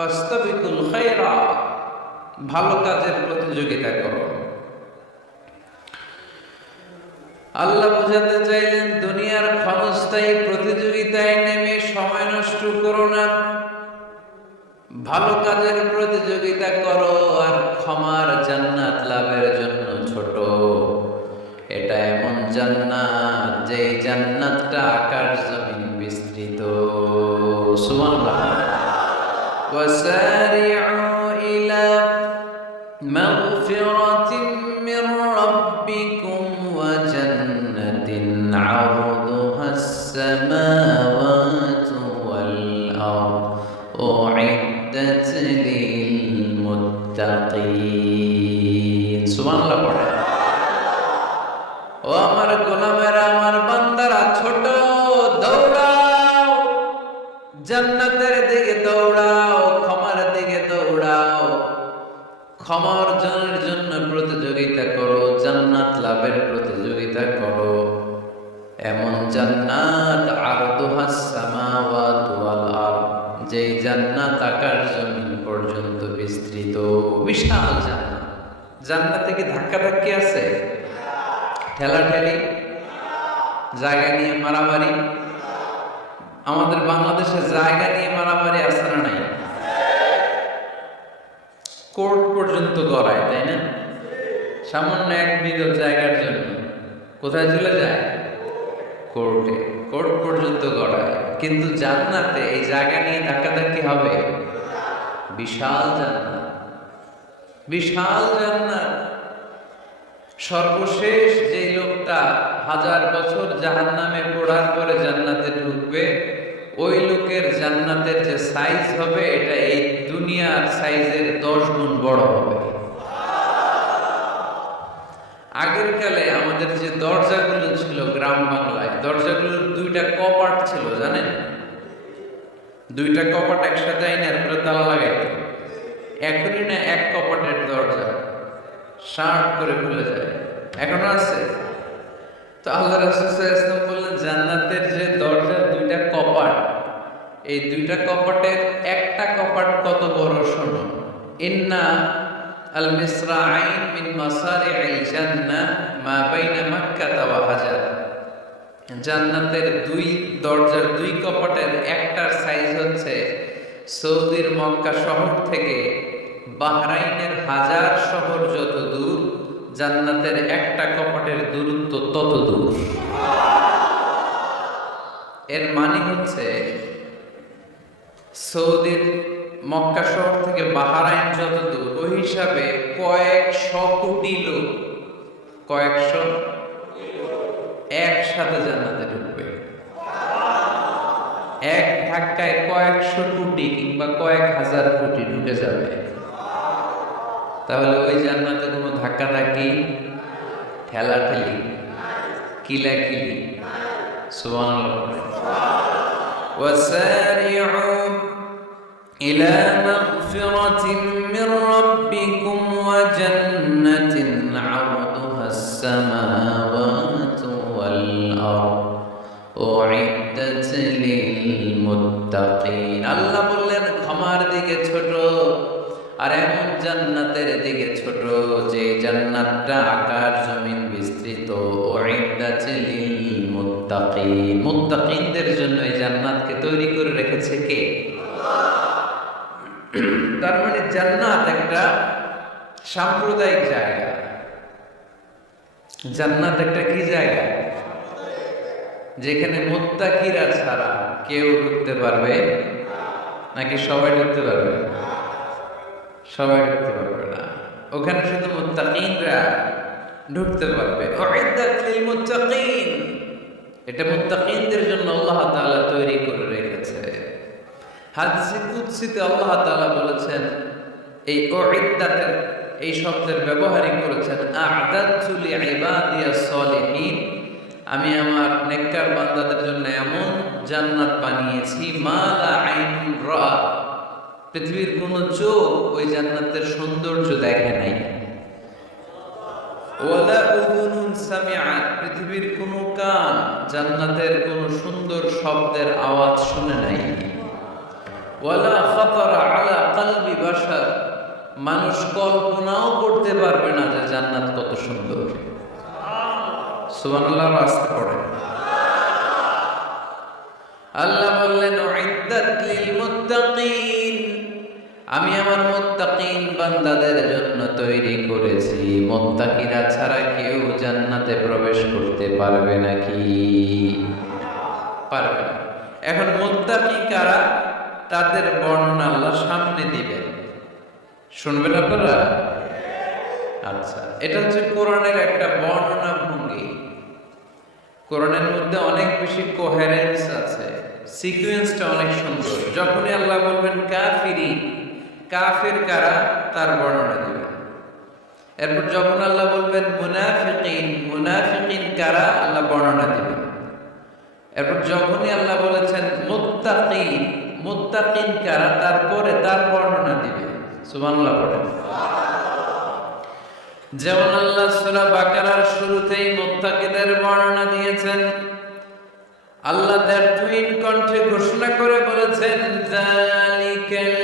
ফাস্তাবিকুল খায়রাত, ভালো কাজের প্রতিযোগিতা করো। আল্লাহ বোঝাতে চাইলেন দুনিয়ার ক্ষণস্থায়ী প্রতিযোগিতায় নেমে সময় নষ্ট করো না, ভালো কাজের প্রতিযোগিতা করো আর ক্ষমার জান্নাত লাভের জন্য ছোট। এটা এমন জান্নাত যে জান্নাতটা আকাশ জমিন বিস্তৃত। সুবহানাল্লাহ। وسارعوا إلى مغفرة من ربكم وجنة عرضها السماوات والأرض أعدت للمتقين سبحان الله। ও আমার গোলামেরা, আমার বান্দারা, ছোট দৌড়াও, জান্নাতের দিকে দৌড়াও, ক্ষমার দিকে দৌড়াও। ক্ষমা অর্জনের জন্য প্রতিযোগিতা করো, জান্নাত লাভের প্রতিযোগিতা করো। এমন জান্নাত আরদুহাস সামাওয়াতু ওয়াল আরদ, যে জান্নাত আকাশ জমিন পর্যন্ত বিস্তৃত, বিশাল জান্নাত। জান্নাতে কি ধাক্কাধাক্কি আছে? ঠেলাঠেলি, জায়গা নিয়ে মারামারি? আমাদের বাংলাদেশে জায়গা নিয়ে মারামারি আছে না নাই? কোর্ট পর্যন্ত গড়ায়, তাই না? সামান্য এক বিঘা জায়গার জন্য কোথায় চলে যায়? কোর্টে। কোর্ট পর্যন্ত গড়ায়। কিন্তু জান্নাতে এই জায়গা নিয়ে ধাক্কাধাক্কি হবে? বিশাল জান্নাত, বিশাল জান্নাত। সর্বশেষ যে লোকটা 1000 বছর জাহান্নামে পড়ার পরে জান্নাতে ঢুকবে, ওই লোকের জান্নাতের যে সাইজ হবে এটা এই দুনিয়ার সাইজের 10 গুণ বড় হবে। আগের কালে আমাদের যে দরজাগুলো ছিল গ্রাম বাংলায়, দরজাগুলোর 2টা কপাট ছিল, জানেন? 2টা কপাট একসাথে আইনার পুরো তালা লাগাইত। এখনই না এক কপাটের দরজা শার্ট করে খুলে যায়, এখনো আছে। তো আল্লাহ রাসূল সাল্লাল্লাহু আলাইহি ওয়াসাল্লাম বললেন জান্নাতের যে দরজার 2টা কপাট, এই 2টা কপাটের একটা কপাট কত বড় শোনো। ইন্না আল মিসরাআইন মিন মাসারি'ল জান্নাহ মা বাইনা মক্কা ওয়া হাজার। জান্নাতের 2 দরজার 2 কপাটের একটার সাইজ হচ্ছে সৌদির মক্কা শহর থেকে বাহরাইনের হাজার শহর যত দূর, জান্নাতের একটা কপাটের দূরত্ব তত দূর। এর মানে হচ্ছে সৌদির মক্কা শহর থেকে বাহরাইন যত দূর, ওই হিসাবে কয়েকশো কোটি লোক, কয়েকশো একসাথে জান্নাতে ঢুকবে। এক ধাক্কায় কয়েকশো কোটি কিংবা কয়েক হাজার কোটি ঢুকে যাবে। তাহলে ওই জান্নাতে কোনো ধাক্কাধাক্কি, ঠেলাঠেলি, কিলাকিলি? সুবহানাল্লাহ। ওয়াসারি'উ ইলা মাগফিরাতিন মির রাব্বিকুম ওয়া জান্নাতিন 'আরদুহাস সামাওয়াতু ওয়াল আরদ উ'ইদ্দাত লিল মুত্তাকিন। আল্লাহ বললেন ক্ষমার দিকে ছোট আর এমন জান্নাতের দিকে ছোট যে জান্নাতটা আকাশ জমিন বিস্তৃত। উ'ইদ্দাত লিল মুত্তাকিন, মুত্তাকিনদের জন্য এই জান্নাতকে তৈরি করে রেখেছে কে? তার মানে জান্নাত একটা সাম্প্রদায়িক জায়গা। জান্নাত একটা কি জায়গা? যেখানে মুত্তাকিরা ছাড়া কেউ ঢুকতে পারবে নাকি সবাই ঢুকতে পারবে? সবাই ঢুকতে পারবে না, ওখানে শুধু মুত্তাকিনরা ঢুকতে পারবে। উ'ইদ্দাত লিল মুত্তাকিন, এটা মুত্তাকিনদের জন্য আল্লাহ তাআলা তৈরি করে রেখেছে। হাদিসে কুদসিতে আল্লাহ তাআলা বলেছেন, এই উ'ইদ্দাতের এই শব্দের ব্যবহারই করেছেন আ'দাতু লিইবাদিয়াস সালিহিন, আমি আমার নেককার বান্দাদের জন্য এমন জান্নাত বানিয়েছি মা লা আইনুন রাআত, পৃথিবীর কোন চোখ ওই জান্নাতের সৌন্দর্য দেখে নাই। ওয়ালা উযুনুন সামিআত, পৃথিবীর কোন কান জান্নাতের কোন সুন্দর শব্দের আওয়াজ শুনে নাই। ওয়ালা খাতারা আলা কলবি বাশার, মানুষ কল্পনাও করতে পারবে না যে জান্নাত কত সুন্দর। সুবহানাল্লাহ, আসতে পড়ে। আল্লাহ বললেন উইদ্দাত লিল মুত্তাকিন, আমি আমার মুত্তাকিন বান্দাদের জন্য তৈরি করেছি। মুত্তাকিরা ছাড়া কেউ জান্নাতে প্রবেশ করতে পারবে নাকি? পারবে না। এখন মুত্তাকি কারা, তাদের বর্ণনা আল্লাহ সামনে দিবেন, শুনবেন আপনারা? আচ্ছা, এটা হচ্ছে কোরআনের একটা বর্ণনা ভঙ্গি। কোরআনের মধ্যে অনেক বেশি কোহেরেন্স আছে, সিকোয়েন্সটা অনেক সুন্দর। যখনই আল্লাহ বলবেন কাফিরিন, কাফির কারা, তার বর্ণনা দিবেন। এরপর যখন আল্লাহ বলবেন মুনাফিকিন, মুনাফিকিন কারা, আল্লাহ বর্ণনা দিবেন। এরপর যখনই আল্লাহ বলেছেন মুত্তাকিন, মুত্তাকিন কারা, তারপরে তার বর্ণনা দিবেন। সুবহানাল্লাহ পড়েন। যেমন আল্লাহ সূরা বাকারার শুরুতেই মুত্তাকিদের বর্ণনা দিয়েছেন। আল্লাহ তার টুইন কণ্ঠে ঘোষণা করে বলেছেন যালিকাল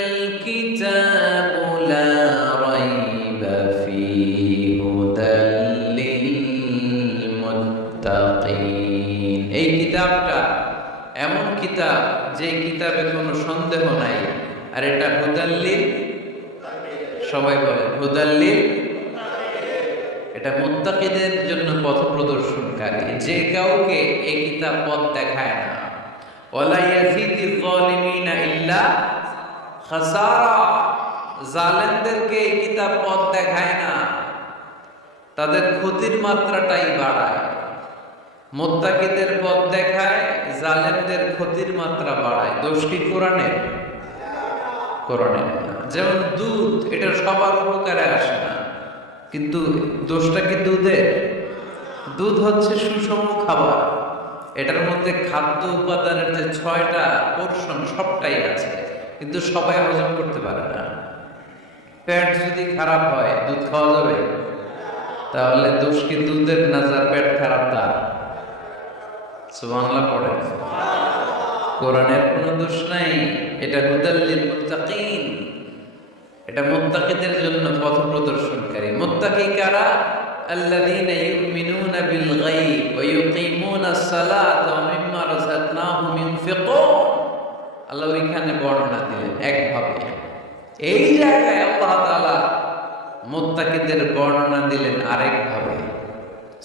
কিতাবু লা রাইবা ফীহি হুদাল লিল মুত্তাকিন। এই কিতাবটা এমন কিতাব যে কিতাবে কোনো সন্দেহ নাই, আর এটা হুদাল লিল, সবাই বলে হুদাল লিল, এটা মুত্তাকিদের জন্য পথ প্রদর্শনকারী। যে কাউকে এই কিতাব পথ দেখায় না। ওয়ালা ইয়াজিদিল যালিমিনা ইল্লা খাসারা, জালেমদেরকে এই কিতাব পথ দেখায় না, তাদের ক্ষতির মাত্রাটাই বাড়ায়। মুত্তাকিদের পথ দেখায়, জালেমদের ক্ষতির মাত্রা বাড়ায়। দোষ কি কোরআনের? কোরআনের না। যেমন দুধ, এটা সবার উপকারে আসে না, কিন্তু দোষটা কি দুধের? দুধ হচ্ছে সুষম খাবার, এটার মধ্যে খাদ্য উপাদানের যে 6টা পোরশন সবটাই আছে, কিন্তু সবাই হজম করতে পারে না। পেট যদি খারাপ হয় দুধ খাওয়া যাবে? তাহলে দোষ কি দুধের না যার পেট খারাপ তার? সুবহানাল্লাহ পড়ে। কোরআনের কোনো দোষ নাই, এটা হুদাল লিল মুত্তাকিন, এটা মুত্তাকিদের জন্য পথ প্রদর্শনকারী। মুত্তাকি কারা? আল্লাযীনা ইউমিনুনা বিল গায়ব ওয়া ইউকিমুনাস সালাতা ওয়া মিম্মা রাযাকনাহুম ইউনফিকুন। আল্লাহ ওইখানে বর্ণনা দিলেন একভাবে, এই জায়গায় আল্লাহ তাআলা মুত্তাকিদের বর্ণনা দিলেন আরেকভাবে।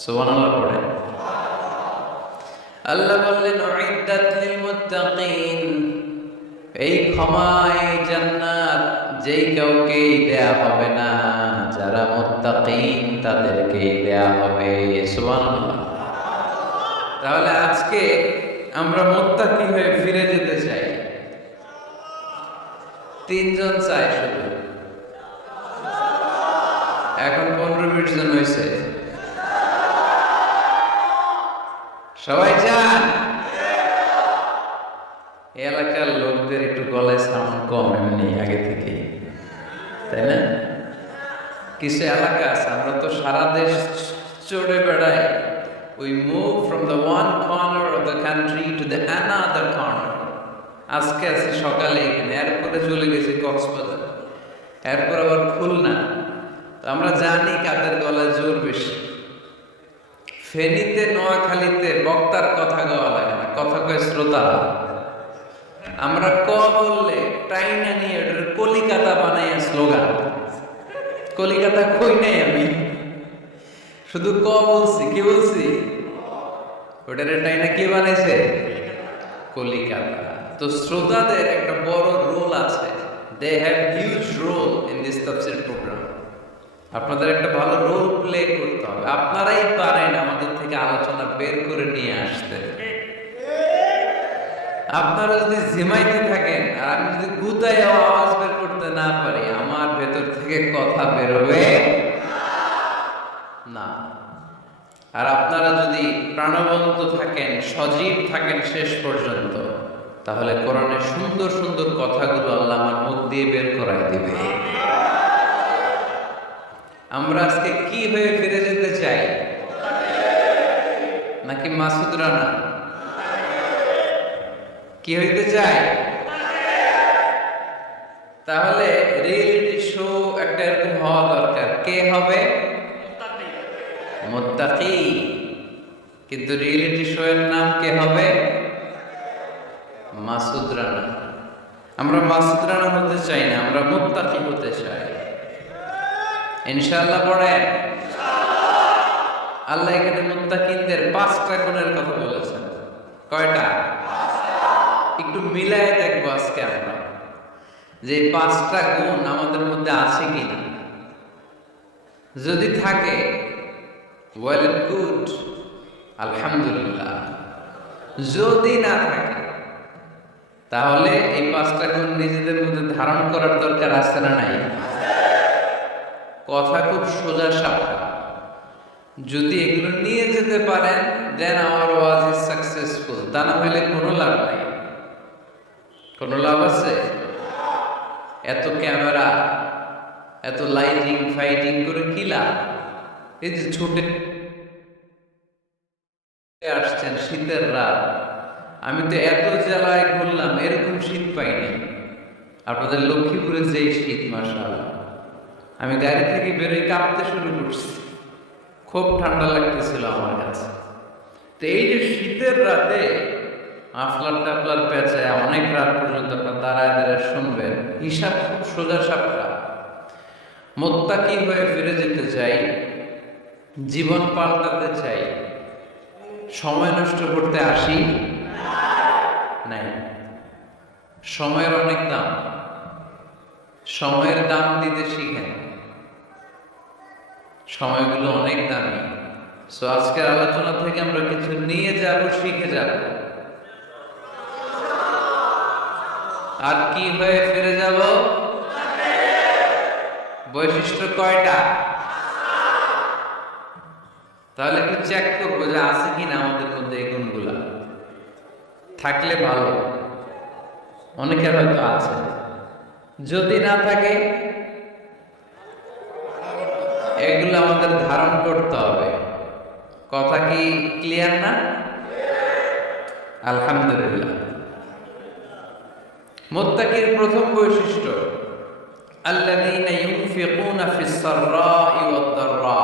সুবহানাল্লাহ পড়েন। আল্লাহ বললেন উইদ্দাত লিল মুত্তাকিন, এই ক্ষমা, এই জান্নাত যেই কাউকে দেয়া হবে না, যারা মুত্তাকিন তাদেরকে দেয়া হবে। সুবহানাল্লাহ। তাহলে আজকে আমরা মুত্তাকি হয়ে ফিরে যেতে চাই। 3 জন চাই শুধু, এখন 15-20 জন হয়েছে। সবাই চান? এলাকার লোকদের একটু গলায় সাউন্ড কম এমনি আগে থেকে, তাই না? কিছু এলাকা আছে, আমরা তো সারা দেশ চড়ে বেড়াই। We move from the one corner of the country to the another corner. আজকে আছি সকালে এখানে, এরপরে চলে গেছি কক্সবাজার, এরপর আবার খুলনা। আমরা জানি কাদের গলায় জোর বেশি। ফেনীতে, নোয়াখালীতে বক্তার কথা গাওয়া লাগে না, কথা কয় শ্রোতারা। আমরা ক বললে টাইনা নিয়ে ওটার কলিকাতা বানাইয়া স্লোগান। কলিকাতা কই নাই আমি, শুধু ক বলছি। কি বলছি? ওটার টাইনা কি বানাইছে? কলিকাতা। তো শ্রোতাদের একটা বড় রোল আছে, they have huge role in this তাফসীর প্রোগ্রাম। আপনাদের একটা ভালো রোল প্লে করতে হবে। আপনারাই পারেন আমাদের থেকে আলোচনা বের করে নিয়ে আসতে। আপনারা যদি জিমাইতে থাকেন আর আমি যদি গুতায় আওয়াজ বের করতে না পারি, আমার ভেতর থেকে কথা বেরোবে না। আর আপনারা যদি প্রাণবন্ত থাকেন, সজীব থাকেন শেষ পর্যন্ত, তাহলে কোরআনের সুন্দর সুন্দর কথাগুলো আল্লাহ আমার মুখ দিয়ে বের করাই দিবে। আমরা আজকে কি হয়ে ফিরে যেতে চাই? নাকি মাসুদ রানা? কি হইতে চাই? তাহলে রিয়েলিটি শো একটা এরকম হওয়া দরকার। কে হবে? মুত্তাকি। কিন্তু রিয়েলিটি শো এর নাম কে হবে? মাসুদ রানা। আমরা মাসুদ রানা হতে চাই না, আমরা মুত্তাকি হতে চাই। ইনশাআল্লাহ পড়েন। আল্লাহ এখানে মুত্তাকিনদের 5টা গুণের কথা বলেছেন। কয়টা? একটু মিলায় দেখবো আজকে আমরা যে 5টা গুণ আমাদের মধ্যে আছে কিনা। যদি থাকে ওয়েল এন্ড গুড, আলহামদুলিল্লাহ। যদি না থাকে তাহলে এই 5টা গুণ নিজেদের মধ্যে ধারণ করার দরকার আছে না নাই? কথা খুব সোজা সাপটা। যদি এগুলো নিয়ে যেতে পারেন দেন আমার ওয়াজ ইজ সাকসেসফুল। তা না হলে কোনো লাভ নাই। কোনো লাভ আছে? এত ক্যামেরা, এত লাইটিং ফাইটিং করে কি লাভ? এই যে ছুটে আসছেন শীতের রাত, আমি তো এত জেলায় ঘুরলাম, এরকম শীত পাইনি। আপনাদের লক্ষ্মীপুরে যে শীত, মাশাআল্লাহ, আমি গাড়ি থেকে বেরোয় কাঁপতে শুরু করছি। খুব ঠান্ডা লাগতেছিল আমার কাছে। তো এই যে শীতের রাতে আফলার টাফলার পেঁচায় অনেক রাত পর্যন্ত আপনার দাঁড়ায় দাঁড়ায় শুনবেন, হিসাব খুব সোজা সাপটা। মুত্তাকি হয়ে ফিরে যেতে চাই, জীবন পাল্টাতে চাই, সময় নষ্ট করতে আসি নাই। সময়ের অনেক দাম, সময়ের দাম দিতে শিখেন। সময়গুলো অনেক দামি। সো আজকের আলোচনা থেকে আমরা কিছু নিয়ে যাব, শিখে যাব। আর কি হয়ে ফিরে যাব? বৈশিষ্ট্য কয়টা? তাহলে একটু চেক করবো যে আছে কিনা আমাদের মধ্যে এই গুণগুলা। থাকলে ভালো, অনেকের হয়তো আছে। যদি না থাকে এগুলো আমাদের ধারণ করতে হবে। কথা কি ক্লিয়ার না? আলহামদুলিল্লাহ। মুত্তাকির প্রথম বৈশিষ্ট্য আল্লাযীনা ইউনফিকুনা ফিস সাররাই ওয়াদ দাররা।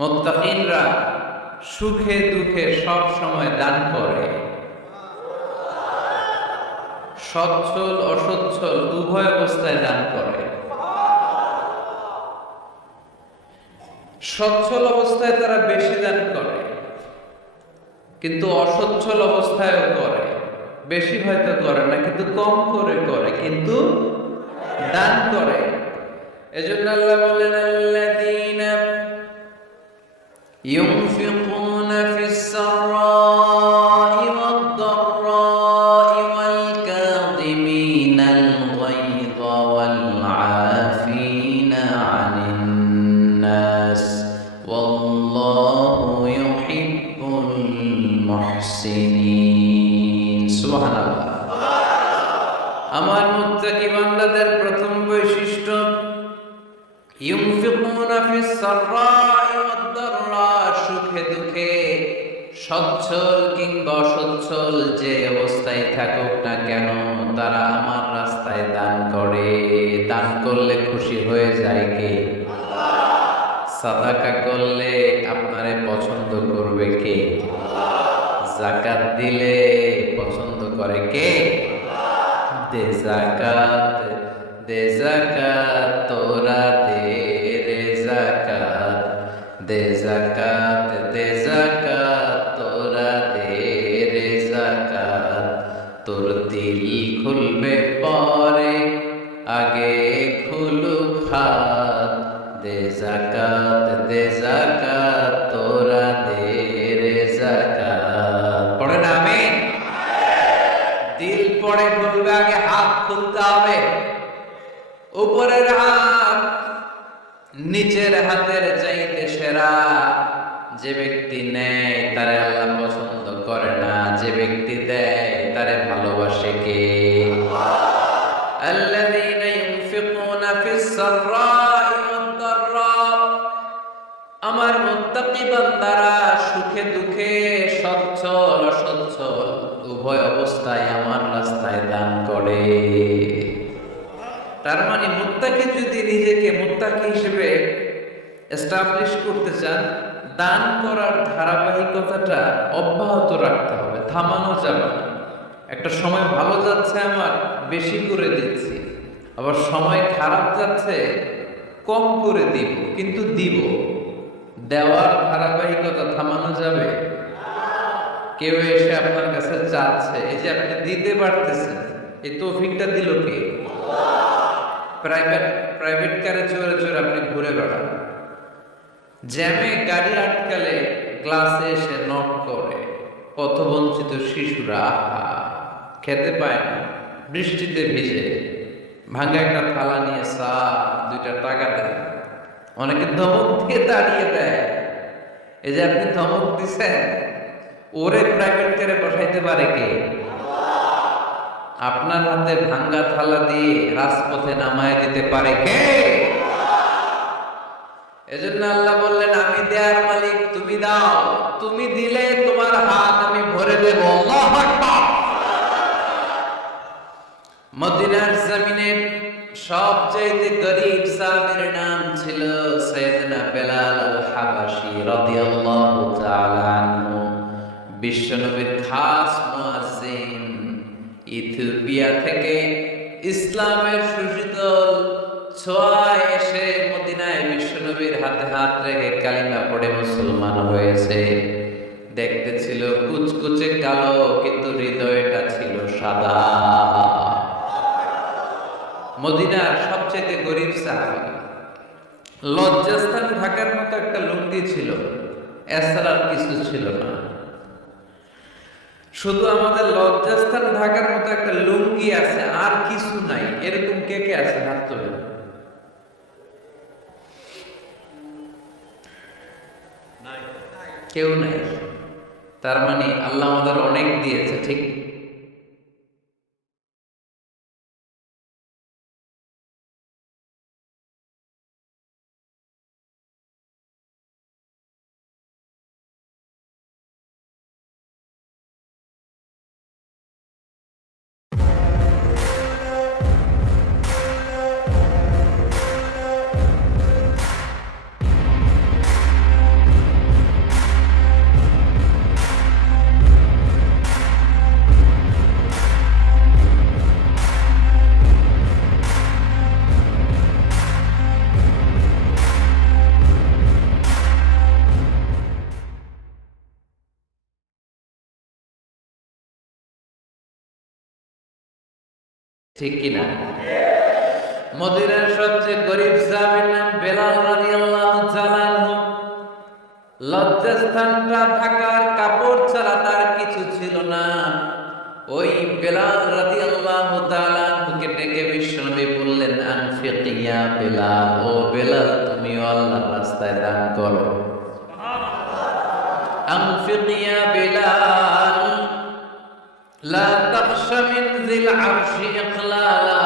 মুত্তাকিনরা সুখে দুঃখে সব সময় দান করে। সচ্ছল অসচ্ছল উভয় অবস্থায় দান করে। সচ্ছল অবস্থায় তারা বেশি দান করে, কিন্তু অসচ্ছল অবস্থায়ও করে। বেশি হয়তো করে না, কিন্তু কম করে করে, কিন্তু দান করে। এজন্য আল্লাহ বলেন আল্লাযীনা ইউনফিকুনা ফিস সাররাই ওয়াদ দাররাই ওয়াল কাযিমিনাল গায়যা ওয়াল আফিনা আনিন নাস ওয়াল্লাহু ইউহিব্বুল মুহসিনিন। সুবহানাল্লাহ। আমার মুত্তাকি বান্দাদের প্রথম বৈশিষ্ট্য ইউনফিকুনা ফিস সাররাই ওয়াদ দাররা। সুখে দুঃখে সচ্ছল কিংবা অসচ্ছল যে অবস্থায় থাকুক না কেন তারা আমার রাস্তায় দান করে। দান করলে খুশি হয়ে যায় কে? সাদাকা করলে আপনারে পছন্দ করবে কে? যাকাত দিলে পছন্দ করে কে? দে যাকাত, দে যাকাত তোরা দে রে যাকাত, দে যাকাত, দে যাকাত তোরা দে রে যাকাত। তোর দিল খুলবে পরে, আগে খুলুক হাত। দে যাকাত, দে যাকাত তোরা দে রে যাকাত। পড়ে না আমিন? দিল পড়ে খুলবে, আগে হাত খুলতে হবে। উপরের হাত নিচের হাতের চাইতে সেরা। যে ব্যক্তি নেয় তারে আল্লাহ পছন্দ করে না, যে ব্যক্তি দেয় তারে ভালোবাসে কে? আল্লাযীনা ইউনফিকুনা ফিস সাররাই ওয়াদ দাররা। আমার মুত্তাকি বান্দারা সুখে দুঃখে সচ্ছল অসচ্ছল উভয় অবস্থায় আমার রাস্তায় দান করে। তার মানে মুত্তাকি যদি নিজেকে মুত্তাকি হিসেবে এস্টাবলিশ করতে চান, দান করার ধারাবাহিকতাটা অব্যাহত রাখতে হবে, থামানো যাবে না। একটা সময় ভালো যাচ্ছে আমার, বেশি করে দিচ্ছি, আবার সময় খারাপ যাচ্ছে, কম করে দিব, কিন্তু দিব। দেওয়ার ধারাবাহিকতা থামানো যাবে? কেউ এসে আপনার কাছে চাচ্ছে, এই যে আপনি দিতে পারতেছেন, এই তৌফিকটা দিল কে? প্রাইভেট কারে চড়ে চড়ে আপনি ঘুরে বেড়ান, জ্যামে গাড়ি আটকালে ক্লাসে এসে নক করে, পথবঞ্চিত শিশুরা আহা খেতে পায় না, বৃষ্টিতে ভিজে ভাঙ্গা একটা থালা নিয়ে চা 2টা টাকা দেয়, অনেকে ধমক দিয়ে দাঁড়িয়ে দেয়। এই যে আপনি ধমক দিচ্ছেন, ওরে প্রাইভেট কারে বসাইতে পারে কে? আপনার হাতে ভাঙ্গা থালা দিয়ে রাজপথে নামায় দিতে পারে কে? এজন্য আল্লাহ বললেন, আমি দেয়ার মালিক, তুমি দাও, তুমি দিলে তোমার হাত আমি ভরে দেব। আল্লাহু আকবার। মদিনার জমিনে সবচেয়ে গরীব সাহাবীর নাম ছিল সাইয়েদনা বেলাল আল হাবাশী রাদিয়াল্লাহু তাআলা আনহু। বিশ্বনবীর খাস মুয়াজ্জিন, ইথিওপিয়া থেকে ইসলামের সুশীতল ছোঁয়ায় এসে মদিনায় বিশ্বনবীর হাতে হাত রেখে কালিমা পড়ে মুসলমান হয়েছে। দেখতে ছিল কুচকুচে কালো, কিন্তু হৃদয়টা ছিল সাদা। মদিনার সবচেয়ে গরীব সাহাবী, লজ্জাস্থান ঢাকার মতো একটা লুঙ্গি ছিল, এছাড়া আর কিছু ছিল না। শুধু আমাদের লজ্জাস্থান ঢাকার মতো একটা লুঙ্গি আছে, আর কিছু নাই। এরকম কে কে আছে? হাত তোলে। কেউ নাই। তার মানে আল্লাহ আমাদের অনেক দিয়েছে, ঠিক? ঠিক কিনা? মদিনার সবচেয়ে গরীব সাহাবীর নাম বেলাল রাদিয়াল্লাহু তাআলা আনহু। লজ্জাস্থানটা ঢাকার কাপড় ছাড়া তার কিছু ছিল না। ওই বেলাল রাদিয়াল্লাহু তাআলা আনহুকে ডেকে বিশ্বনবী বললেন, আনফিক ইয়া বেলাল, ও বেলাল তুমি আল্লাহর রাস্তায় দান করো। আনফিক ইয়া বেলাল লা তাখশা মিন যিল আরশি ইকলালা,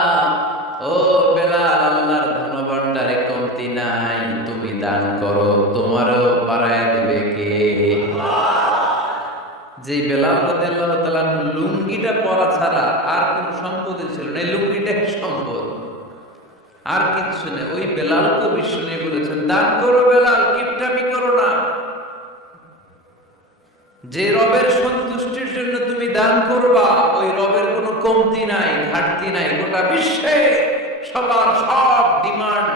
ও বেলাল আল্লাহর ধনভাণ্ডারে কমতি নাই, তুমি দান করো, তোমারও বাড়ায় দেবে কে? যে বেলাল রাদিয়াল্লাহু তাআলা লুঙ্গিটা পরা ছাড়া আর কোনো সম্পদ ছিল না, এই লুঙ্গিটাই সম্পদ, আর কিছু নেই। ওই বেলালকে বিশ্বনবী বলেছেন, দান করো বেলাল, কিপটামি করো না। যে রবের সন্তুষ্টির জন্য তুমি দান করবা, ওই রবের কোনো কমতি নাই, ঘাটতি নাই। গোটা বিশ্বে সবার সব ডিমান্ড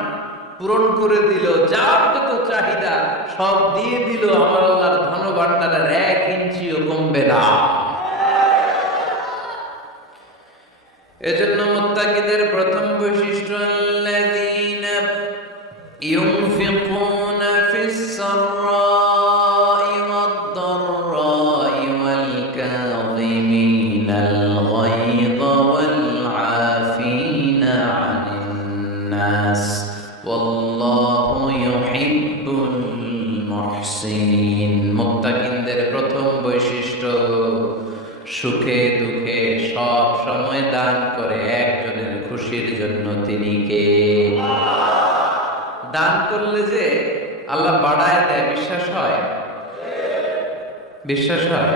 পূরণ করে দিল, যার যত চাহিদা সব দিয়ে দিল, আমার আল্লাহর ধনভাণ্ডারের 1 ইঞ্চিও কমবে না। এজন্য মুত্তাকিদের প্রথম বৈশিষ্ট্য, আল্লাযীনা ইউনফিকুনা ফিস সাররাই ওয়াদ-দাররাই ওয়াল কাযিমিনাল গায়যা ওয়াল আফিনা আনিন নাস ওয়াল্লাহু ইউহিব্বুল মুহসিনিন। মুত্তাকিদের প্রথম বৈশিষ্ট্য, সুখে দুঃখে সব সময় দান করে একজনের খুশির জন্য। তিনি কে? দান করলে যে আল্লাহ বাড়ায় দেয়, বিশ্বাস হয়? বিশ্বাস হয়?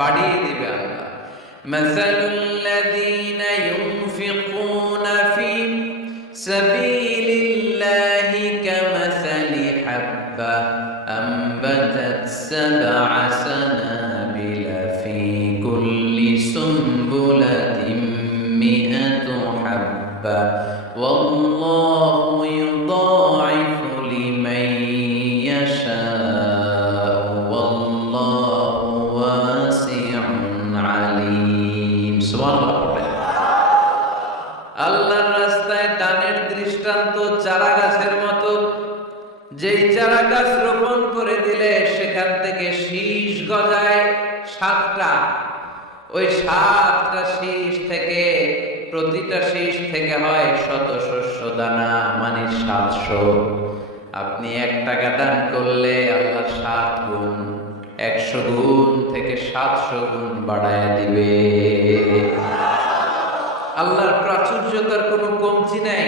বাড়িয়ে দিবে আল্লাহ। মাসালুল্লাযীনা ইউনফিকুনা ফি হাব্বা ওয়াল্লাহু ইউদাইফু লিমান ইয়াশাউ ওয়াল্লাহু ওয়াসিউন আলীম। সুবহানাল্লাহ। আল্লাহর রাস্তায় দানের দৃষ্টান্ত চারা গাছের মতো। যেই চারা গাছ রোপণ করে দিলে সেখান থেকে শীষ গজায় 7টা। ওই 7টা শীষ থেকে প্রতিটা শীষ থেকে হয় শত শস্য দানা, মানে 700। আপনি 1 টাকা দান করলে আল্লাহ 7 গুণ, 100 গুণ থেকে 700 গুণ বাড়ায় দিবে। আল্লাহর প্রাচুর্যতার কোনো কমতি নাই,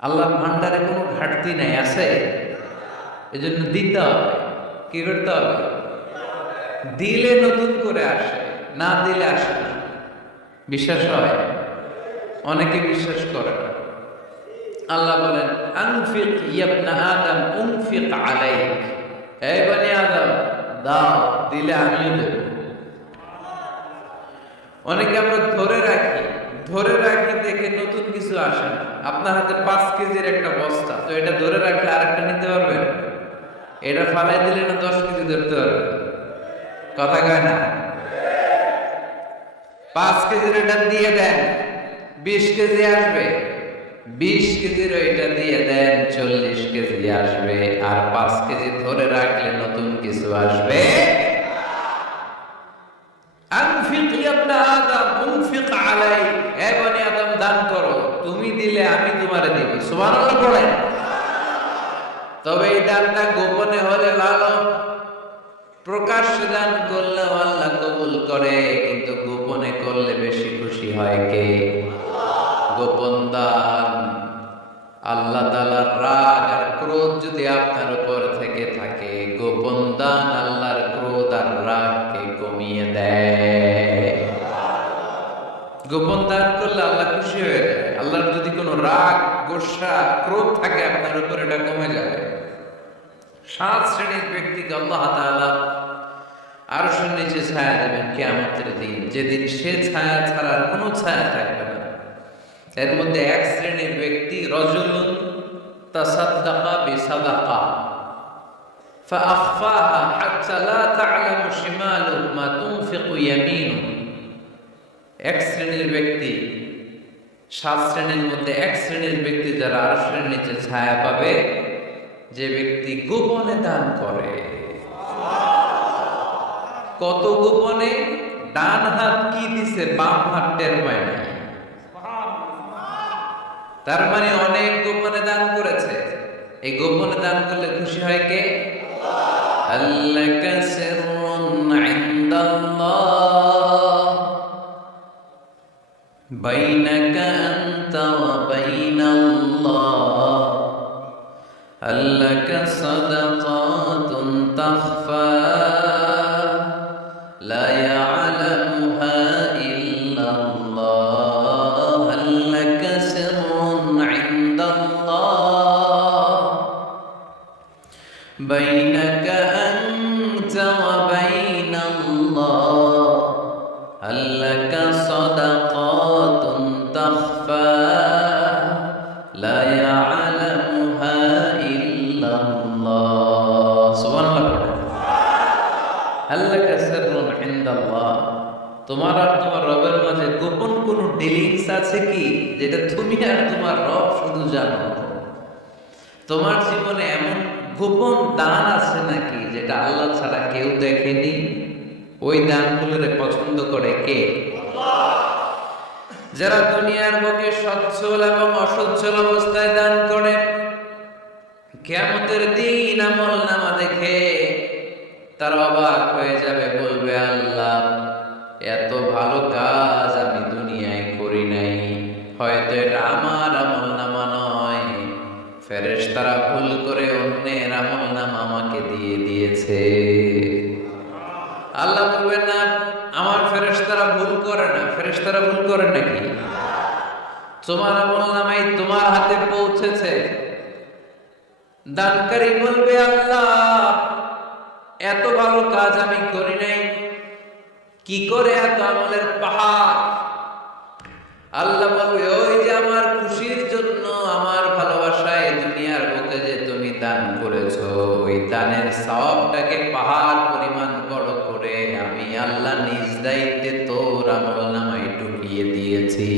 আল্লাহর ভান্ডারে কোনো ঘাটতি নাই, আছে? এজন্য দিতে হবে। কি করতে হবে? দিলে নতুন করে আসে, না দিলে আসে না। বিশ্বাস হয়? অনেকে বিশ্বাস করে না। আল্লাহ বলেন আনফিক ইয়া আদম উনফিক আলাইক, হে বনি আদম দাও, দিলে আমিও দেব। অনেকে আমরা ধরে রাখি দেখে নতুন কিছু আসে না। আপনার হাতে 5 কেজির একটা বস্তা, তো এটা ধরে রাখলে আরেকটা নিতে পারবেন? এটা ফালাই দিলে না 10 কেজি ধরতে পারবেন? কথা কয় না? 5 কেজির এটা দিয়ে দেন, 20 কেজি আসবে। 20 কেজির ওইটা দিয়ে দেন, 40 কেজি আসবে। আর 5 কেজি ধরে রাখলে নতুন কিছু আসবে। আনফিক ইয়া ইবনা আদম উনফিক আলাইক, হে বনি আদম দান করো, তুমি দিলে আমি তোমারে দেব। সুবহানাল্লাহ পড়েন। তবে এই দানটা গোপনে হলে ভালো, প্রকাশ্যে দান করলে আল্লাহ কবুল করে, কিন্তু গোপনে করলে বেশি খুশি হয় কে? গোপন দান। আল্লাহ তাআলার রাগ আর ক্রোধ যদি আপনার উপর থেকে থাকে, গোপন দান আল্লাহর ক্রোধ আর রাগকে কমিয়ে দেয়। গোপন দান করলে আল্লাহ খুশি হয়ে যায়। আল্লাহর যদি কোনো রাগ, গোসা, ক্রোধ থাকে আপনার উপর, এটা কমে যায়। 7 শ্রেণীর ব্যক্তিকে আল্লাহ তাআলা আরশের নিচে ছায়া দেবেন কিয়ামতের দিন, যেদিন সে ছায়া ছাড়া আর কোনো ছায়া থাকবে না। এর মধ্যে 1 শ্রেণীর ব্যক্তি রাজুলুন তাসাদ্দাকা বিসাদাকা ফাআখফাহা হাত্তা লা তা'লামু শিমালুহু মা তুনফিকু ইয়ামিনুহু। 1 শ্রেণীর ব্যক্তি, 7 শ্রেণীর মধ্যে 1 শ্রেণীর ব্যক্তি যারা আরশের নিচে ছায়া পাবে, যে ব্যক্তি গোপনে দান করে। কত গোপনে? ডান হাত কি দিছে, বাম হাত টের পায় না। তার মানে অনেক গোপনে দান করেছে। এই গোপনে দান করলে খুশি হয় কে? আল্লাকা সিররুন ইনদাল্লাহ বাইনাকা আনতা ওয়া বাইনাল্লাহ আল্লাকা সাদাকাতুন তাখফা লা ইয়ালামুহা ইল্লাল্লাহ আল্লাকা সিররুন ইনদাল্লাহ বাইনাকা আনতা ওয়া বাইনাল্লাহ আল্লাকা সাদাকাতুন তাখফা লা ইয়ালামুহা ইল্লাল্লাহ। সুবহানাল্লাহ। আল্লাকা সিররুন ইনদাল্লাহ, তোমার আর তোমার রবের মাঝে গোপন কোনো ডিলিংস আছে কি, যেটা তুমি আর তোমার রব শুধু জানো? তোমার জীবনে এমন গোপন দান আছে নাকি যেটা আল্লাহ ছাড়া কেউ দেখেনি? ওই দানগুলোরে পছন্দ করে কে? যারা দুনিয়ার বুকে সচ্ছল এবং অসচ্ছল অবস্থায় দান করে, কিয়ামতের দিন আমলনামা দেখে তারা অবাক হয়ে যাবে, বলবে আল্লাহ এত ভালো কাজ আমি দুনিয়ায় করি নাই, হয়তো এটা আমার আমলনামা নয়, ফেরেশতারা ভুল করে অন্যের আমলনামা আমাকে দিয়ে দিয়েছে। আল্লাহ বলবেন না আমার ফেরেশতারা ভুল করে না। ফেরেশতারা ভুল করে নাকি? তোমার আমলনামাই তোমার হাতে পৌঁছেছে। দানকারী বলবে আল্লাহ এত ভালো কাজ আমি করি নাই, কি করে এত আমলের পাহাড়? আল্লাহ বলবে ওই যে দানের সওয়াবটাকে পাহাড় পরিমাণ বড় করে আমি আল্লাহ নিজ দায়িত্বে তোর আমলনামায় ঢুকিয়ে দিয়েছি।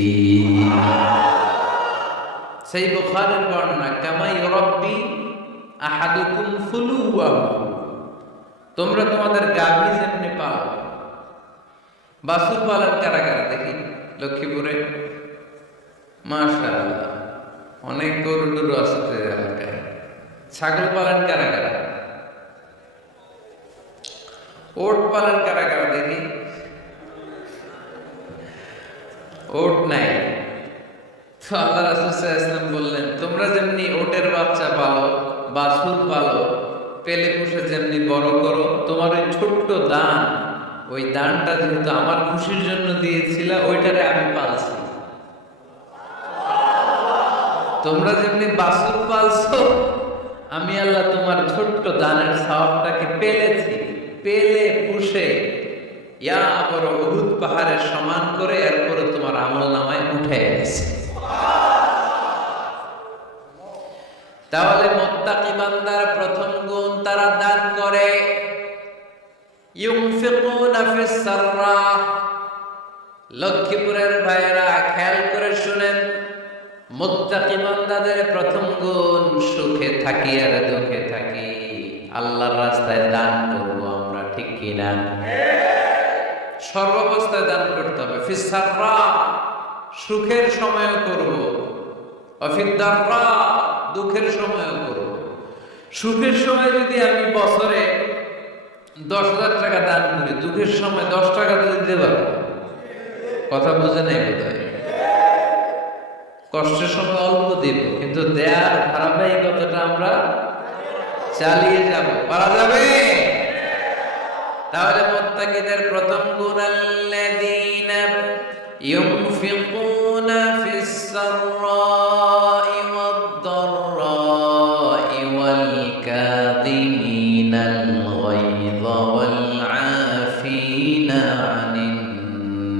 সেই বুখারীর বর্ণনা, কামা ইউরাব্বি আহাদুকুম ফুলুয়াহু, তোমরা তোমাদের গাভী যেমনি পাও। বাছুর পালন কারা কারা দেখি লক্ষ্মীপুরে? মাশাআল্লাহ, অনেক গরু টরু আছে তো এলাকায়। ছাগল পালন কারা কারা? ওট পালন কারা কারা দেখি? ওট নাই তো আল্লাহ রাসূল সাল্লাল্লাহু আলাইহি ওয়াসাল্লাম বললেন, তোমরা যেমনি ওটের বাচ্চা পালো, বাছুর পালো, পেলে পুষে যেমনি বড় করো, তোমার ওই ছোট্ট দান, ওই দানটা যেহেতু আমার খুশির জন্য দিয়েছিলা, ওইটারে আমি পালছি। তোমরা যেমনি বাছুর পালছো, আমি আল্লাহ তোমার ছোট্ট দানের সওয়াবটাকে পেলেছি, পেলে পুষে ইয়া বড় উহুদ পাহাড়ের সমান করে এরপরে তোমার আমলনামায় উঠে গেছে। তাহলে মুত্তাকি বান্দার প্রথম গুণ, তারা দান করে। ইউনফিকুনা ফিস সাররা, লক্ষ্মীপুরের ভাইয়েরা খেয়াল করে শুনেন, মুত্তাকি বান্দাদের প্রথম গুণ, সুখে থাকি আর দুঃখে থাকি আল্লাহর রাস্তায় দান করব আমরা, ঠিক কিনা? সর্বাবস্থায় দান করতে হবে। ফিস সাররা, সুখের সময়ও করব, অফিদ দাররা, দুঃখের সময়ও করব। সুখের সময় যদি আমি বছরে 10,000 টাকা দান করি, দুঃখের সময় 10 টাকা দিতে পারবো? কথা বুঝে নাই বোধহয়। কষ্টের সময় অল্প দিব, কিন্তু দেয়ার ধারাবাহিকতাটা আমরা চালিয়ে যাব। পারা যাবে? তাহলে মুত্তাকিদের প্রথম গুণ, আল্লাযীনা ইউনফিকুনা ফিস সাররাই ওয়াদ দাররাই ওয়াল কাযিমিনাল গায়যা ওয়াল আফিনা আনিন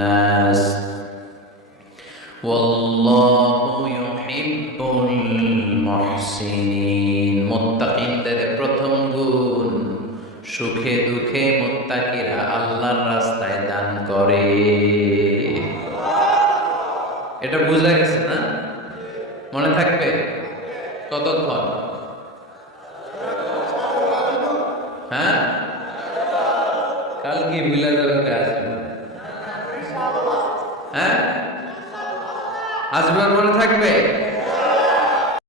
নাস ওয়াল্লাহু ইউহিব্বুল মুহসিনিন। মুত্তাকিদের প্রথম গুণ, সুখে দুঃখে মুত্তাকিরা আল্লাহর রাস্তায় দান করে। এটা বুঝা গেছে না? মনে থাকবে কতক্ষণ? হ্যাঁ, কালকে ভুলে যাবে কাজ। হ্যাঁ, আসবার মনে থাকবে?